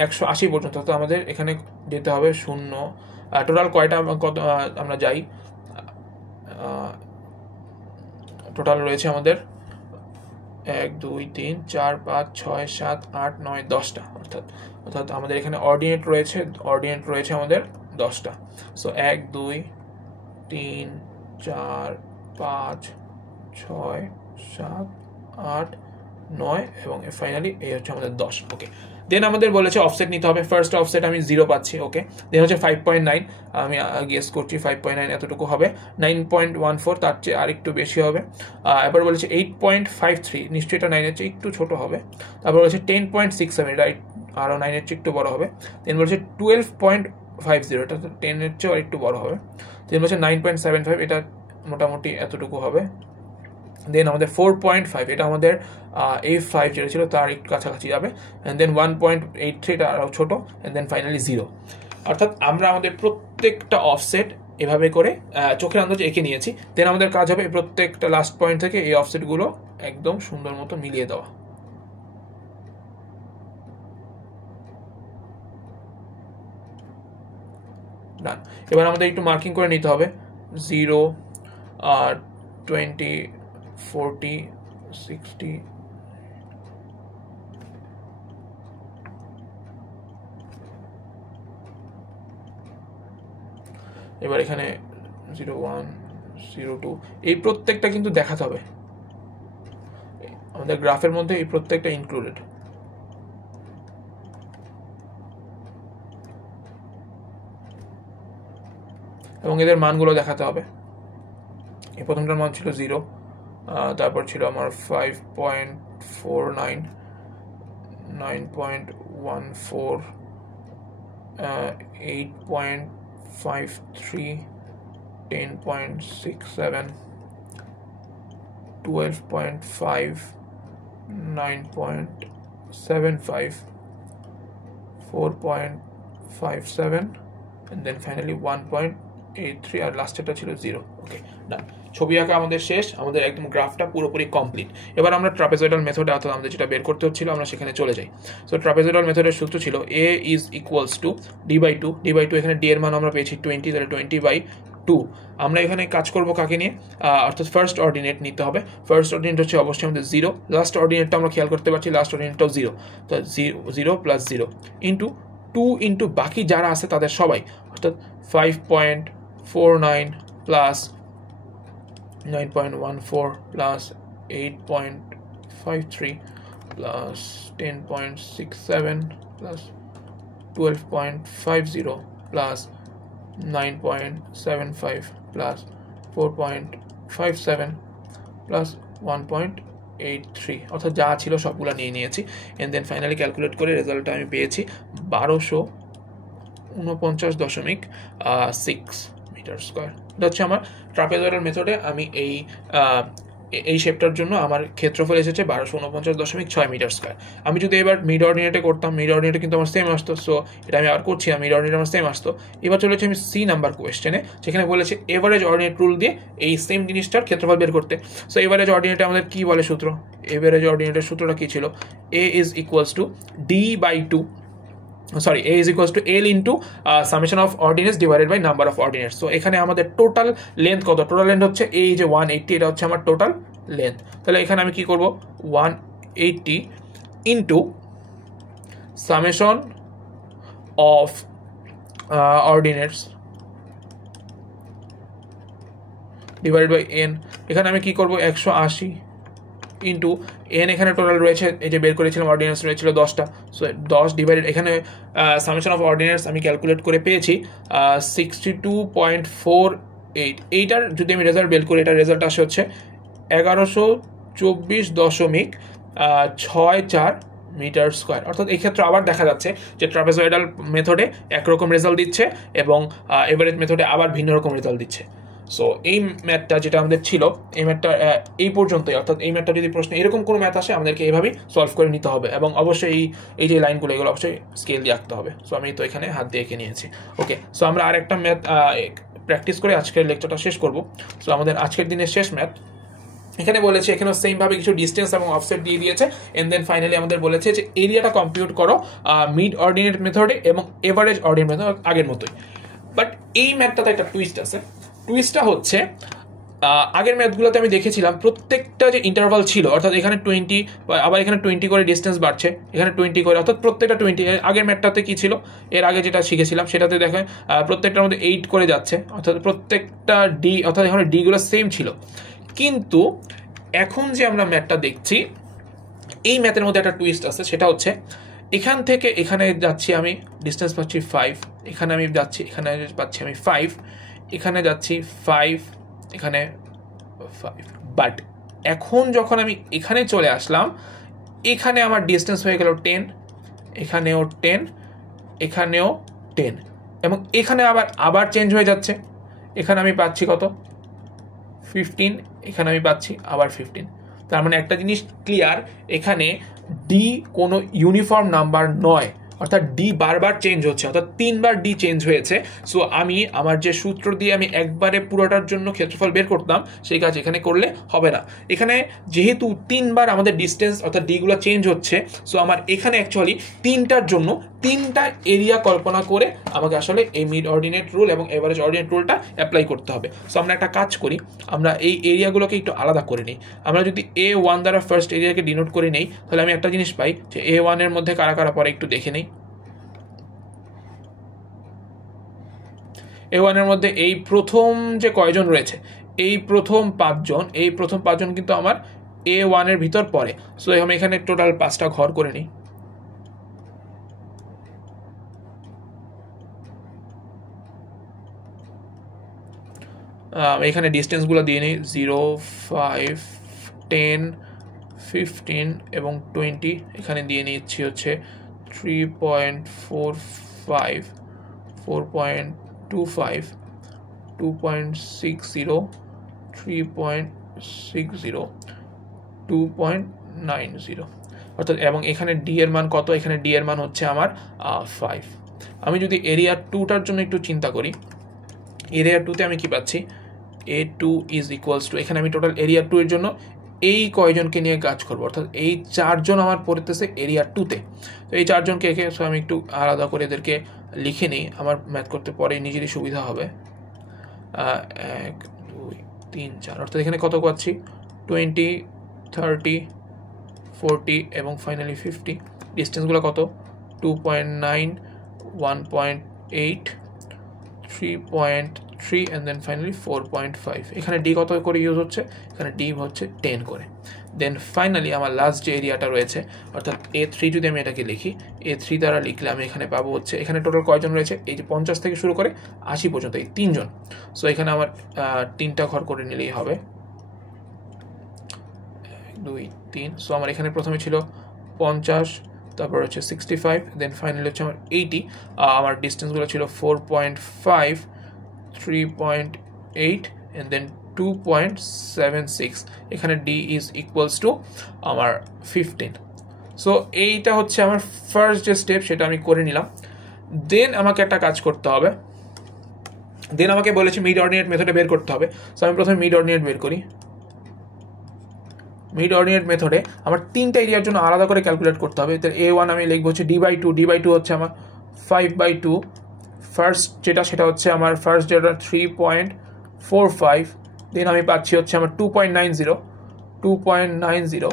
180 পর্যন্ত, তো আমাদের এখানে যেতে হবে 0। টোটাল কয়টা কত আমরা যাই, টোটাল রয়েছে আমাদের 1 2 3 4 5 6 7 8 9 10টা, অর্থাৎ আমাদের এখানে অর্ডিনেট রয়েছে আমাদের 10টা। সো 1 2 3 4 5 6 7 8 9 এবং ফাইনালি এই হচ্ছে আমাদের 10। ওকে, দেন আমাদের বলেছে অফসেট নিতে হবে। ফার্স্ট অফসেট আমি 0 পাচ্ছি। ওকে, দেন হচ্ছে 5.9, আমি গেস করছি 5.9 এতটুকু হবে। 9.14 তার চেয়ে আরেকটু বেশি হবে। এবার বলেছে 8.53, নিশ্চয়ই এটা 9-এর চেয়ে একটু ছোট হবে। তারপর বলেছে 10.67, এটা আরও 9-এর চেয়ে একটু বড় হবে। দেন বলেছে 12.50, এটা 10-এর চেয়েও আর একটু বড় হবে। দেন বলেছে 9.75, এটা মোটামুটি এতটুকু হবে। দেন আমাদের 4.5, এটা আমাদের A5 যেটা ছিল তার একটু কাছাকাছি যাবে। অ্যান্ড দেন 1.83, এটা আরও ছোটো। And then finally 0। অর্থাৎ আমরা আমাদের প্রত্যেকটা অফসেট এভাবে করে চোখের আন্দাজে এঁকে নিয়েছি। দেন আমাদের কাজ হবে প্রত্যেকটা লাস্ট পয়েন্ট থেকে এই অফসেটগুলো একদম সুন্দর মতো মিলিয়ে দেওয়া। ডান। এবার আমাদের একটু মার্কিং করে নিতে হবে 0 20 40 60 এবার এখানে 01 02 এই প্রত্যেকটা কিন্তু দেখাতে হবে আমাদের গ্রাফের মধ্যে, এই প্রত্যেকটা ইনক্লুডেড। এবং এদের মানগুলো দেখাতে হবে। এই প্রথমটার মান ছিল 0, তারপর ছিল আমার 5.49, 9.14, 8.53, 10.67, 12.5, 9.75, 4.57, and then finally 1.83, আর লাস্টেরটা ছিল 0। ওকে, ডান। ছবি আঁকা আমাদের শেষ, আমাদের একদম গ্রাফটা পুরোপুরি কমপ্লিট। এবার আমরা ট্রাপেজয়েডাল মেথডে, অর্থাৎ আমাদের যেটা বের করতে হচ্ছিল, আমরা সেখানে চলে যাই। সো ট্রাপেজয়েডাল মেথডের সূত্র ছিল a is equals to d/2, এখানে d এর মান আমরা পেয়েছি 20, তাহলে 20/2। আমরা এখানে কাজ করব কাকে নিয়ে, অর্থাৎ ফার্স্ট অর্ডিনেট নিতে হবে। ফার্স্ট অর্ডিনেট হচ্ছে অবশ্যই আমাদের 0, লাস্ট অর্ডিনেটটা আমরা খেয়াল করতে পারছি, লাস্ট অর্ডিনেটটাও 0, তো 0 + 0 ইন্টু 2 ইন্টু বাকি যারা আছে তাদের সবাই, অর্থাৎ 5.49 plus 9.14 plus 8.53 plus 10.67 plus 12.50 plus 9.75 plus 4.57 plus 1.83, অর্থাৎ যা ছিল সবগুলো নিয়ে নিয়েছি। এন্ড দেন ফাইনালি ক্যালকুলেট করে রেজাল্টটা আমি পেয়েছি 1249.6 মিটার স্কোয়ার। এটা হচ্ছে আমার ট্রাপেজয়েডাল মেথডে আমি এই শেপটার জন্য আমার ক্ষেত্রফল এসেছে 1249.6 মিটার স্কোয়ার। আমি যদি এবার মিড অর্ডিনেটে করতাম, মিড অর্ডিনেটে কিন্তু আমার সেম আসতো। সো এটা আমি আর করছি না, মিড অর্ডিনেট আমার সেম আসতো। এবার চলেছে আমি সি নাম্বার কোয়েশ্চেনে, যেখানে বলেছে এভারেজ অর্ডিনেট রুল দিয়ে এই সেম জিনিসটার ক্ষেত্রফল বের করতে। সো এভারেজ অর্ডিনেটে আমাদের কি বলে সূত্র, এভারেজ অর্ডিনেটের সূত্রটা কি ছিল, a is equals to d/2, sorry a is equals to L into summation of ordinates divided by number of ordinates। so এখানে আমাদের টোটাল লেন্থ কত, টোটাল লেন্থ হচ্ছে এই যে 180, এটা হচ্ছে আমার টোটাল লেন্থ। তাহলে এখানে আমি কি করব, 180 into summation of ordinates divided by n, এখানে আমি কি করব 180 ইন্টু এন, এখানে টোটাল রয়েছে এই যে বের করেছিলাম অর্ডিনেন্স রয়েছিল 10টা। সো 10 ডিভাইডেড, এখানে সামেশন অফ অর্ডিনেন্স আমি ক্যালকুলেট করে পেয়েছি 62.48। এইটার যদি আমি রেজাল্ট বের করি, এটার রেজাল্ট আসে হচ্ছে 1124.64 মিটার স্কোয়ার। অর্থাৎ এই ক্ষেত্রে আবার দেখা যাচ্ছে যে ট্রাপেজয়েডাল মেথডে একরকম রেজাল্ট দিচ্ছে এবং এভারেজ মেথডে আবার ভিন্ন রকম রেজাল্ট দিচ্ছে। সো এই ম্যাথটা যেটা আমাদের ছিল, এই ম্যাথটা এই পর্যন্তই, অর্থাৎ এই ম্যাথটা যদি প্রশ্নে এরকম কোনো ম্যাথ আসে আমাদেরকে এইভাবেই সলভ করে নিতে হবে, এবং অবশ্যই এই যে লাইনগুলো এগুলো অবশ্যই স্কেল দিয়ে আঁকতে হবে। সো আমি তো এখানে হাত দিয়ে এঁকে নিয়েছি। ওকে, সো আমরা আরেকটা ম্যাথ প্র্যাকটিস করে আজকের লেকচারটা শেষ করব। সো আমাদের আজকের দিনের শেষ ম্যাথ এখানে বলেছে, এখানেও সেম ভাবে কিছু ডিস্টেন্স এবং অফসেট দিয়ে দিয়েছে, এন্ড দেন ফাইনালি আমাদের বলেছে যে এরিয়াটা কম্পিউট করো মিড অর্ডিনেট মেথডে এবং এভারেজ অর্ডিনেট মেথড আগের মতোই। বাট এই ম্যাথটাতে একটা টুইস্ট আছে। টুইস্টটা হচ্ছে আগের ম্যাথগুলোতে আমি দেখেছিলাম প্রত্যেকটা যে ইন্টারভাল ছিল, অর্থাৎ এখানে 20, আবার এখানে 20 করে ডিস্টেন্স বাড়ছে, এখানে 20 করে, অর্থাৎ প্রত্যেকটা 20। আগের ম্যাথটাতে কি ছিল, এর আগে যেটা শিখেছিলাম সেটাতে দেখেন প্রত্যেকটার মধ্যে 8 করে যাচ্ছে, অর্থাৎ প্রত্যেকটা ডি, অর্থাৎ এখানে ডিগুলো সেম ছিল। কিন্তু এখন যে আমরা ম্যাথটা দেখছি, এই ম্যাথের মধ্যে একটা টুইস্ট আছে। সেটা হচ্ছে এখান থেকে এখানে যাচ্ছি আমি, ডিস্টেন্স পাচ্ছি 5, এখানে আমি যাচ্ছি, এখানে পাচ্ছি আমি 5, এখানে যাচ্ছি 5, এখানে 5। বাট এখন যখন আমি এখানে চলে আসলাম, এখানে আমার ডিস্টেন্স হয়ে গেল 10, এখানেও 10, এখানেও 10, এবং এখানে আবার চেঞ্জ হয়ে যাচ্ছে। এখানে আমি পাচ্ছি কত, 15, এখানে আমি পাচ্ছি আবার 15। তার মানে একটা জিনিস ক্লিয়ার, এখানে ডি কোনো ইউনিফর্ম নাম্বার নয়, অর্থাৎ ডি বারবার চেঞ্জ হচ্ছে, অর্থাৎ 3 বার ডি চেঞ্জ হয়েছে। সো আমি আমার যে সূত্র দিয়ে আমি একবারে পুরোটার জন্য ক্ষেত্রফল বের করতাম, সেই কাজ এখানে করলে হবে না। এখানে যেহেতু 3 বার আমাদের ডিস্টেন্স অর্থাৎ ডিগুলো চেঞ্জ হচ্ছে, সো আমার এখানে অ্যাকচুয়ালি 3টার জন্য 3টা এরিয়া কল্পনা করে আমাকে আসলে এই মিড অর্ডিনেট রুল এবং এভারেজ অর্ডিনেট রুলটা অ্যাপ্লাই করতে হবে। সো আমরা একটা কাজ করি, আমরা এই এরিয়াগুলোকে একটু আলাদা করে নিই। আমরা যদি A1 দ্বারা ফার্স্ট এরিয়াকে ডিনোট করে নেই, তাহলে আমি একটা জিনিস পাই যে A1 এর মধ্যে কারা কারা পরে একটু দেখে নেই। A1 এর মধ্যে এই প্রথম যে কয়জন রয়েছে, এই প্রথম 5জন কিন্তু আমার A1 এর ভিতর পড়ে। সো আমি এখানে টোটাল 5টা ঘর করে নিই। এখানে ডিস্টেন্সগুলো দিয়ে নিই, 0, 5, 10, 15 এবং 20। এখানে দিয়ে নিচ্ছি হচ্ছে 3.45, 4.25, 2.60, 3.60, 2.90, অর্থাৎ, এবং এখানে ডি এর মান কত, এখানে ডি এর মান হচ্ছে আমার 5। আমি যদি এরিয়া 2টার জন্য একটু চিন্তা করি, এরিয়া 2তে আমি কি পাচ্ছি, A2 ইজ ইকুয়ালস টু, এখানে আমি টোটাল এরিয়া 2 এর জন্য এই কয়জনকে নিয়ে কাজ করবো, অর্থাৎ এই 4জন আমার পড়তেছে এরিয়া 2তে। তো এই 4জনকে একে, সো আমি একটু আলাদা করে এদেরকে লিখে নিই, আমার ম্যাথ করতে পরে নিজেরই সুবিধা হবে। 1, 2, 3, 4, অর্থাৎ এখানে কত পাচ্ছি, 20, 30, 40 এবং ফাইনালি 50। ডিস্টেন্সগুলো কত, 2.9, 1.8, 3.3 and then finally 4.5। এখানে ডি কত করে ইউজ হচ্ছে, এখানে ডি হচ্ছে 10 করে। দেন ফাইনালি আমার লাস্ট যে এরিয়াটা রয়েছে, অর্থাৎ A3 যদি আমি এটাকে লিখি, A3 দ্বারা লিখলে আমি এখানে পাবো হচ্ছে, এখানে টোটাল কয়জন রয়েছে, এই যে 50 থেকে শুরু করে 80 পর্যন্ত, এই 3জন। সো এখানে আমার 3টা ঘর করে নিলেই হবে, 1, 2, 3। সো আমার এখানে প্রথমে ছিল 50, তারপর হচ্ছে 65, দেন ফাইনালি হচ্ছে আমার 80। আমার ডিস্টেন্সগুলো ছিল 4.5, 3.8 and then 2.76। এখানে ডি ইজ ইকুয়ালস টু আমার 15। সো এইটা হচ্ছে আমার ফার্স্ট যে স্টেপ, সেটা আমি করে নিলাম। দেন আমাকে একটা কাজ করতে হবে, দেন আমাকে বলেছে মিড অর্ডিনেট মেথডে বের করতে হবে। সো আমি প্রথমে মিড অর্ডিনেট বের করি। মিড অর্ডিনেট মেথডে আমার 3টা এরিয়ার জন্য আলাদা করে ক্যালকুলেট করতে হবে। A1 আমি লিখবো হচ্ছে D/2, D/2 হচ্ছে আমার 5/2। ফার্স্ট যেটা, সেটা হচ্ছে আমার ফার্স্ট যেটা 3.45, দেন আমি পাচ্ছি হচ্ছে আমার 2.90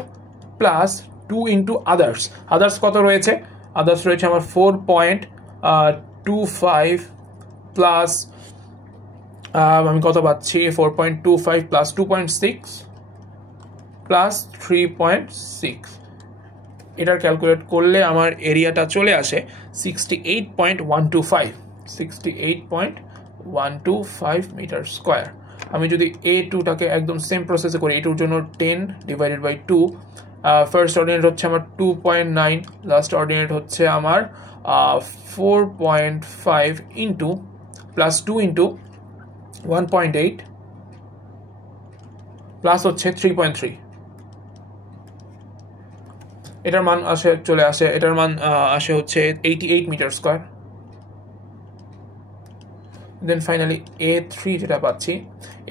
প্লাস 2 ইন্টু আদার্স কত রয়েছে, আদার্স রয়েছে আমার 4.25 প্লাস আমি কত পাচ্ছি, 4.25 প্লাস 2.6 প্লাস 3.6। এটার ক্যালকুলেট করলে আমার এরিয়াটা চলে আসে 68.125 মিটার স্কোয়ার। আমি যদি A2টাকে একদম সেম প্রসেসে করি, A2-র জন্য 10 ডিভাইডেড বাই 2, ফার্স্ট অর্ডিনেট হচ্ছে আমার 2.9, লাস্ট অর্ডিনেট হচ্ছে আমার 4.5 ইন্টু প্লাস 2 ইন্টু 1.8 প্লাস হচ্ছে 3.3, এটার মান চলে আসে, এটার মান আসে হচ্ছে 88 metre square. Then finally A3 যেটা পাচ্ছি,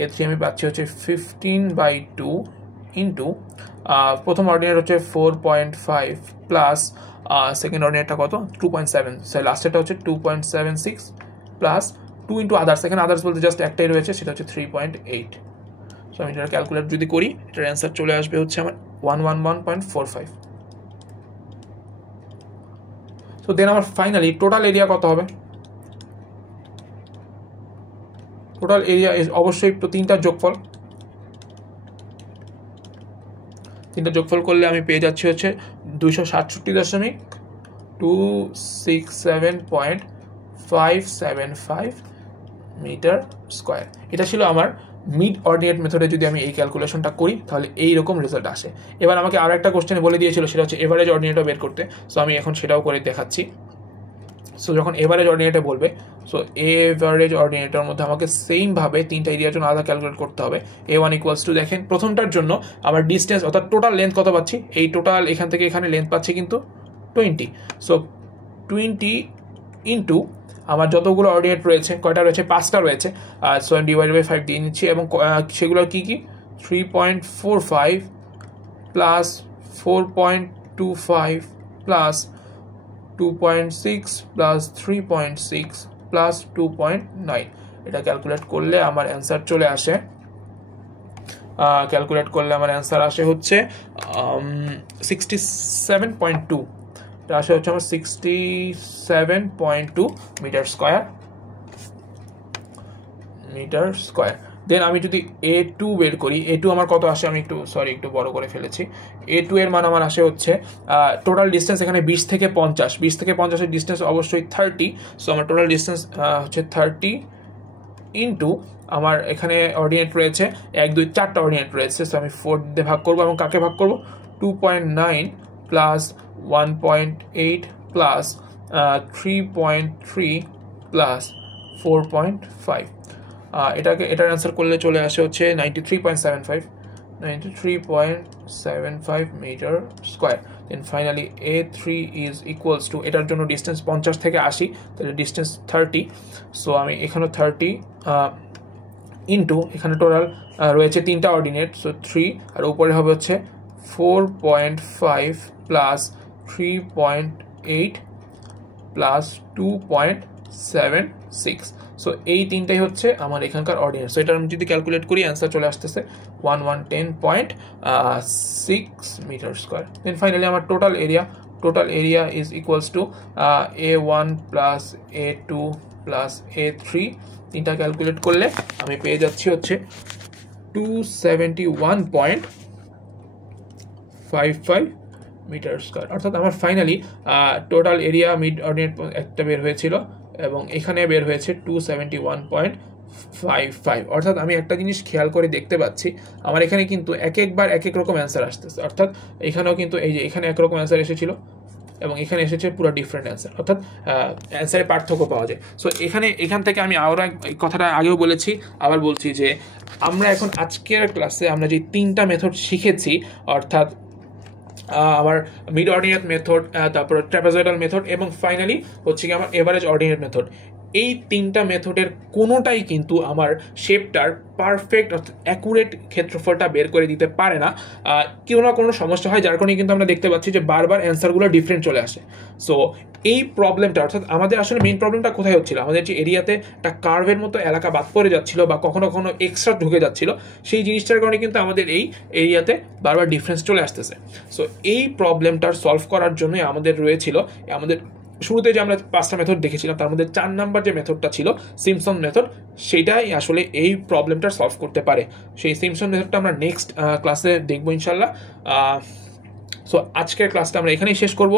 A3 আমি পাচ্ছি হচ্ছে 15/2 ইন্টু প্রথম অর্ডিনেট হচ্ছে 4.5 প্লাস সেকেন্ড অর্ডিনেটটা কত 2.7, লাস্টেরটা হচ্ছে 2.76 প্লাস 2 ইন্টু আদার্স, এখানে আদার্স বলতে জাস্ট একটাই রয়েছে, সেটা হচ্ছে 3.8। সো আমি এটার ক্যালকুলেট যদি করি, এটার অ্যান্সার চলে আসবে হচ্ছে আমার 111.45। সো দেন আমার ফাইনালি টোটাল এরিয়া কত হবে? টোটাল এরিয়া অবশ্যই তো তিনটার যোগফল করলে আমি পেয়ে যাচ্ছি হচ্ছে 267.267.575 মিটার স্কোয়ার। এটা ছিল আমার মিড অর্ডিনেট মেথডে। যদি আমি এই ক্যালকুলেশনটা করি তাহলে এইরকম রেজাল্ট আসে। এবার আমাকে আরও একটা কোশ্চেনে বলে দিয়েছিল, সেটা হচ্ছে এভারেজ অর্ডিনেটও বের করতে। সো আমি এখন সেটাও করে দেখাচ্ছি। সো যখন এভারেজ অর্ডিনেটে বলবে, সো এভারেজ অর্ডিনেটের মধ্যে আমাকে সেমভাবে তিনটা এরিয়ার জন্য আলাদা ক্যালকুলেট করতে হবে। A1 ইকুয়ালস টু, দেখেন প্রথমটার জন্য আমার ডিস্টেন্স অর্থাৎ টোটাল লেন্থ কত পাচ্ছি, এই টোটাল এখান থেকে এখানে লেন্থ পাচ্ছি কিন্তু 20। সো 20 ইন্টু আমার যতগুলো অর্ডিনেট রয়েছে, কয়টা রয়েছে, 5টা রয়েছে, সো আমি /5 দিয়ে নিচ্ছি। এবং সেগুলো কী কী, 3.45 প্লাস 4.25 প্লাস 2.6 প্লাস 3.6 প্লাস 2.9। এটা ক্যালকুলেট করলে আমার অ্যান্সার চলে আসে, হচ্ছে 67.2। এটা আসে হচ্ছে আমার 67.2 মিটার স্কোয়ার। দেন আমি যদি A2 বের করি, A2 আমার কত আসে, আমি একটু বড় করে ফেলেছি। A2 এর মান আমার আসে হচ্ছে টোটাল ডিস্টেন্স এখানে 20 থেকে 50 এর ডিস্টেন্স অবশ্যই 30। সো আমার টোটাল ডিস্টেন্স হচ্ছে 30 ইন্টু আমার এখানে অর্ডিনেট রয়েছে 1 2 4টা অর্ডিনেট রয়েছে। সো আমি 4 দিয়ে ভাগ করবো, এবং কাকে ভাগ করবো, 2.9 প্লাস 1.8 প্লাস 3.3 প্লাস 4.5। এটার অ্যান্সার করলে চলে আসে হচ্ছে 93.75 meter square. Then finally A3 is equals to, এটার জন্য ডিস্টেন্স 50 থেকে 80, তাহলে ডিস্টেন্স 30। সো আমি এখানে 30 ইন্টু এখানে টোটাল রয়েছে তিনটা অর্ডিনেট, সো 3, আর উপরে হবে হচ্ছে 4.5 প্লাস 3.8 প্লাস 2.76। সো এই তিনটাই হচ্ছে আমার এখানকার অর্ডিনেট। সো এটা আমি যদি ক্যালকুলেট করি, অ্যান্সার চলে আসতেছে 1110.6 মিটার স্কোয়ার। দেন ফাইনালি আমার total area is equals two A1 plus A2 plus A3, তিনটা ক্যালকুলেট করলে আমি পেয়ে যাচ্ছি হচ্ছে 271.55 মিটার স্কোয়ার। অর্থাৎ আমার finally total area mid ordinate একটা বের হয়েছিল, এবং এখানে বের হয়েছে 271.55। অর্থাৎ আমি একটা জিনিস খেয়াল করে দেখতে পাচ্ছি, আমার এখানে কিন্তু একবার এক এক রকম অ্যান্সার আসতেছে। অর্থাৎ এখানেও কিন্তু এই যে এখানে একরকম অ্যান্সার এসেছিল, এবং এখানে এসেছে পুরো ডিফারেন্ট অ্যান্সার, অর্থাৎ অ্যান্সারে পার্থক্য পাওয়া যায়। সো এখান থেকে আমি আরও এই কথাটা আগেও বলেছি, আবার বলছি যে আমরা এখন আজকের ক্লাসে আমরা যে তিনটা মেথড শিখেছি, অর্থাৎ আমার মিড অর্ডিনেট মেথড, তারপর ট্র্যাপিজয়েডাল মেথড, এবং ফাইনালি হচ্ছে কি আমার এভারেজ অর্ডিনেট মেথড, এই তিনটা মেথডের কোনোটাই কিন্তু আমার শেপটার পারফেক্ট অর্থাৎ অ্যাকুরেট ক্ষেত্রফলটা বের করে দিতে পারে না। কেউ না কোনো সমস্যা হয়, যার কারণে কিন্তু আমরা দেখতে পাচ্ছি যে বারবার অ্যান্সারগুলো ডিফারেন্ট চলে আসে। সো এই প্রবলেমটা, অর্থাৎ আমাদের আসলে মেইন প্রবলেমটা কোথায় হচ্ছিল, আমাদের যে এরিয়াতে একটা কার্ভের মতো এলাকা বাদ পড়ে যাচ্ছিল বা কখনো কখনো এক্সট্রা ঢুকে যাচ্ছিল, সেই জিনিসটার কারণে কিন্তু আমাদের এই এরিয়াতে বারবার ডিফারেন্স চলে আসতেছে। সো এই প্রবলেমটার সলভ করার জন্যই আমাদের রয়েছিল, আমাদের শুরুতে যে আমরা 5টা মেথড দেখেছিলাম, তার মধ্যে 4 নাম্বার যে মেথডটা ছিল সিম্পসন মেথড, সেটাই আসলে এই প্রবলেমটা সলভ করতে পারে। সেই সিম্পসন মেথডটা আমরা নেক্সট ক্লাসে দেখবো ইনশাল্লাহ। সো আজকের ক্লাসটা আমরা এখানেই শেষ করব।